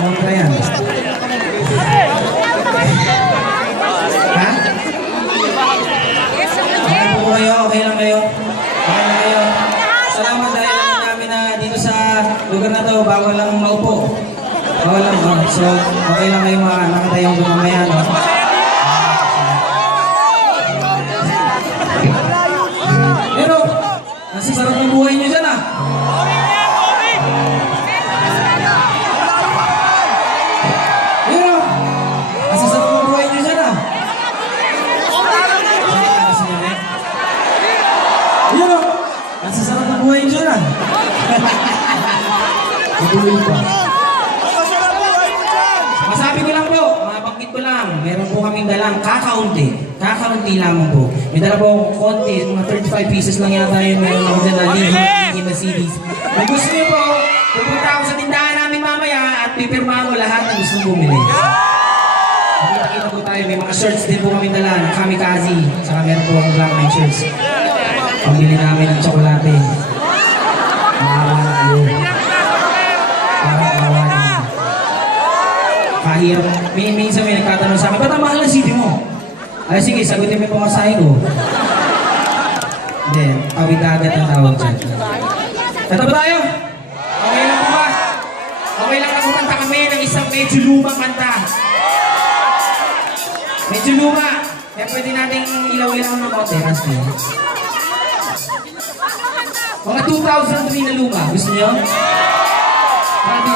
Montra yan. Ha? Okay po kayo? Okay lang kayo? Okay lang kayo? Salamat dahil alam namin na dito sa lugar na to, bawal lang maupo. Bawal lang. Oh. So, okay lang kayo mga nakatayong mamaya. No? Pero, nasa sarap ng buhay nyo dyan ah. Pero, nasa sarap ng buhay nyo dyan ah. Pero, nasa sarap ng buhay nyo dyan ah. Mabuhay pa. Masabi ko lang po, mabanggit ko lang, meron po kaming dalang kakaunti lamang po. May dala po akong konti, mga 35 pieces lang yata yun, meron ako dyan na lihin na CDs. Kung gusto niyo po, pupunta ako sa tindahan namin mamaya at pipirmahan ko lahat na gusto bumili. Nakita po tayo, may mga shirts din po kaming dala ng Kamikaze, saka meron po akong black line shirts. Pambili namin ng tsokolate. Maawa na kayo. Parang maawa na. Kahirap. Minsan may nagtatanong sa akin, ba't ang mahal na CD mo? Ay sige, sagutin mo yung pamasahe ko. Hindi, awit-agat ang tawag dyan. Tata ba tayo? Okay lang po ba? Okay lang na kumanta kami ng isang medyo lumang kanta. Medyo luma. Kaya pwede nating ilaw-ilaw ng konti. Mga 2003 na luma. Gusto niyo? Grabe.